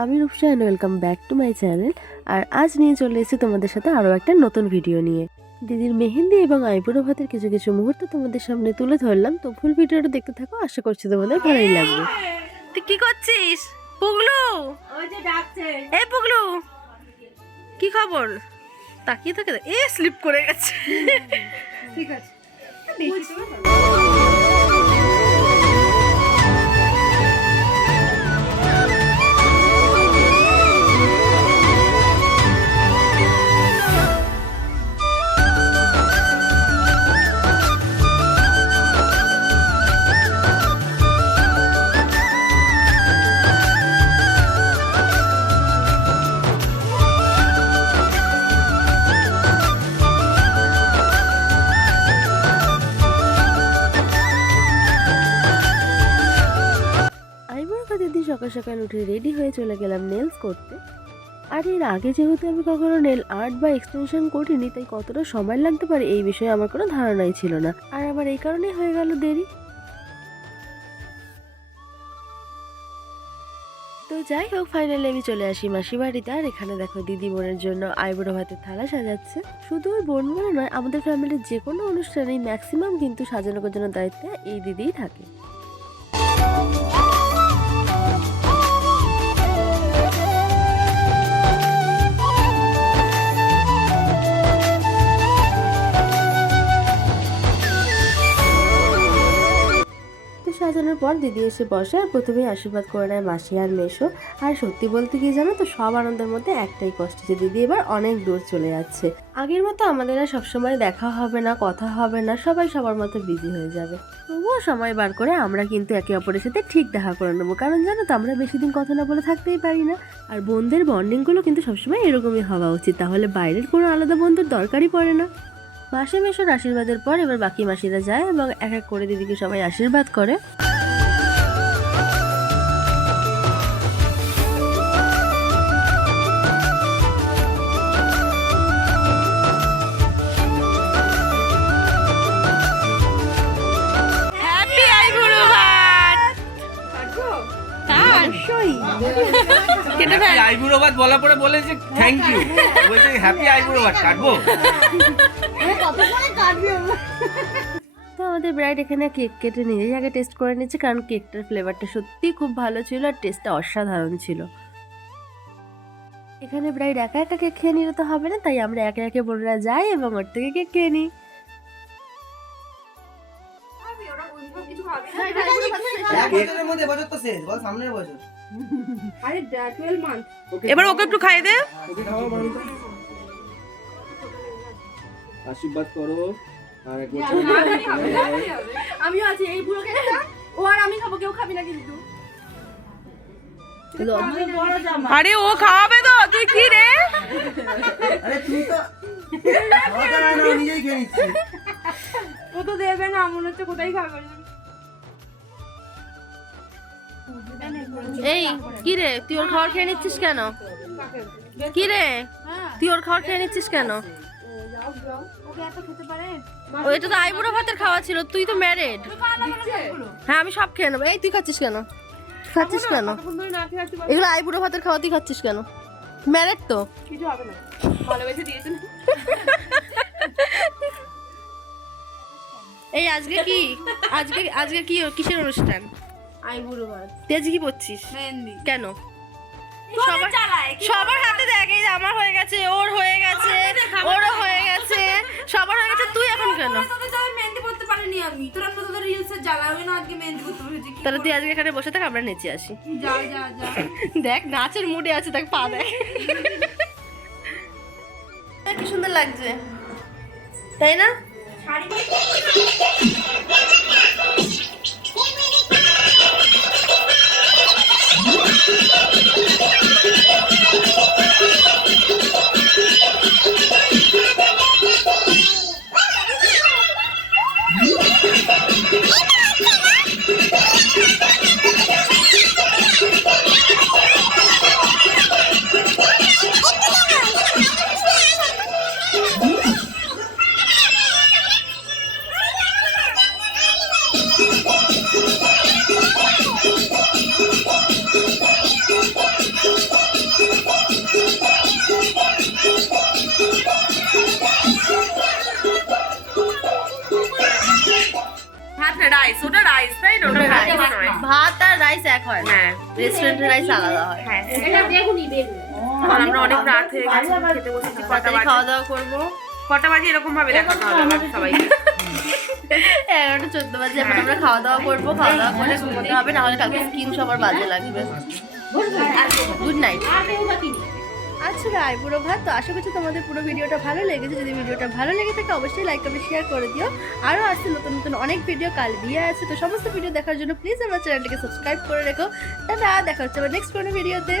আমি Rupsa and welcome back to my channel. আর আজ নিয়ে চলে এসেছি তোমাদের সাথে আরও একটা নতুন ভিডিও নিয়ে। দিদির মেহেন্দি এবং আইবুড়ো ভাতের কিছু কিছু মুহূর্ত তোমাদের সামনে তুলে ধরলাম, তো ফুল ভিডিওটা দেখতে থাকো, আশা করছি তোমাদের ভালোই লাগবে। তুই কি করছিস পুগলু? ওই যে ডাকছে। এই পুগলু কি খবর? তাকিয়ে থাকে, এ স্লিপ করে গেছে। ঠিক আছে। দিদি সকাল সকাল উঠে রেডি হয়ে চলে গেলাম নেলস করতে। আর এর আগে যেহেতু আমি কখনো নেল আর্ট বা এক্সটেনশন করিনি, তাই কতটা সময় লাগতে পারে এই বিষয়ে আমার কোনো ধারণাই ছিল না, আর আমার এই কারণেই হয়ে গেল দেরি। তো যাই হোক, ফাইনালি আমি চলে আসি মাসি বাড়িতে। আর এখানে দেখো দিদি বোনের জন্য আইবুড়ো ভাতের থালা সাজাচ্ছে। শুধু ওই বোন বলে নয়, আমাদের ফ্যামিলির যে কোনো অনুষ্ঠানেই ম্যাক্সিমাম কিন্তু সাজানোর জন্য দায়িত্বে এই দিদিই থাকে। সাজানোর পর দিদি এসে বসে আর প্রথমেই আশীর্বাদ করে নেয় মাসি আর মেশো। আর সত্যি বলতে কি জানো তো, সব আনন্দের মধ্যে একটাই কষ্ট যে দিদি এবার অনেক দূর চলে যাচ্ছে। আগের মতো আমাদের আর সবসময় দেখা হবে না, কথা হবে না, সবাই সবার মতো বিজি হয়ে যাবে। তবুও সময় বার করে আমরা কিন্তু একে অপরের সাথে ঠিক দেখা করে নেবো, কারণ জানো তো আমরা বেশি দিন কথা না বলে থাকতেই পারি না। আর বোনদের বন্ডিংগুলো কিন্তু সবসময় এরকমই হওয়া উচিত, তাহলে বাইরের কোনো আলাদা বন্ধুর দরকারই পড়ে না। মাসি মেশোর আশীর্বাদের পর এবার বাকি মাসিরা যায় এবং এক এক করে দিদিকে সবাই আশীর্বাদ করে। আইবুড়ো ভাত বলার পরে বলেছে থ্যাংক ইউ, বলছে হ্যাপি আইবুড়ো ভাত কাটবো। তো আমাদের ব্রাইড এখানে কেক কেটে নিজেই আগে টেস্ট করে নিচ্ছে, কারণ কেকটার ফ্লেভারটা সত্যি খুব ভালো ছিল আর টেস্টটা অসাধারণ ছিল। এখানে ব্রাইড একা একা কেক খেয়ে নিলে তো হবে না, তাই আমরা একে একে বোনরা যাই এবং ওর থেকে কেক খেয়ে নিই। এবার ওকে একটু খাইয়ে দে। আশীর্বাদ করো। আমিও আছি এই পুরো কেকটা, ও আর আমি খাবো, কেউ খাবি না কিন্তু। আরে ও খাওয়াবে তো, তুই কি রে? আরে তুই তো নিজেই খেয়ে নিচ্ছিস। ও তো দেবে না, মনে হচ্ছে কোথায় খাবে। এই কি রে, তুই ওর খাবার খেয়ে নিচ্ছিস কেন? কি রে, তুই ওর খাবার খেয়ে নিচ্ছিস কেন? ও এটা তো আইবুড়ো ভাতের খাওয়া ছিল, তুই তো ম্যারিড। হ্যাঁ আমি সব খেয়ে নেবো। এই তুই খাচ্ছিস কেন? খাচ্ছিস কেন? এগুলো আইবুড়ো ভাতের খাওয়া, তুই খাচ্ছিস কেন? ম্যারিড তো কিছু হবে না, ভালোবেসে দিয়েছেন। এই আজকে কি আজকে কি কিসের অনুষ্ঠান? আইবুড়ো ভাত। তুই আজকে কি পড়ছিস? মেহেন্দি। কেন? সবার হাতে দেখ, এই যে আমার হয়ে গেছে, ওর হয়ে গেছে, ওরও হয়ে গেছে, সবার হয়ে গেছে, তুই এখন কেন? মেহেন্দি পড়তে পারিনি আমি, তোরা তো তোদের রিলসে জ্বালাবে না, আজকে মেহেন্দি পড়তে বলেছি। তাহলে তুই আজকে এখানে বসে থাক, আমরা নেচে আসি। যা যা যা। দেখ নাচের মুডে আছে, দেখ পা দেখ কি সুন্দর লাগছে, তাই না? শাড়ি রাইস, ওটা রাইস তাই না? ওটা রাইস নয়। ভাত আর রাইস এক হয় না, হ্যাঁ রেস্টুরেন্টের রাইস আলাদা হয়। হ্যাঁ আর আমরা অনেক রাত হয়ে গেছে, খেতে বসেছি। কটা তাড়াতাড়ি বাজে? খাওয়া দাওয়া করবো। কটা বাজে এরকম ভাবে দেখাতে হবে আমাদের সবাইকে। 11:14 বাজে, এখন আমরা খাওয়া দাওয়া করবো, খাওয়া দাওয়া করে ঘুমোতে হবে, নাহলে কালকে স্কিন সবার বাজে লাগবে। Good night. আচ্ছা আইবুড়ো ভাত। তো আশা করছি তোমাদের পুরো ভিডিওটা ভালো লেগেছে। যদি ভিডিওটা ভালো লেগে থাকে অবশ্যই লাইক কমেন্ট শেয়ার করে দিও। আরও আসছে নতুন নতুন অনেক ভিডিও, কাল বিয়ে আছে, তো সমস্ত ভিডিও দেখার জন্য প্লিজ আমার চ্যানেলটিকে সাবস্ক্রাইব করে রেখো। টাটা, দেখা হচ্ছে আবার নেক্সট কোনো ভিডিওতে।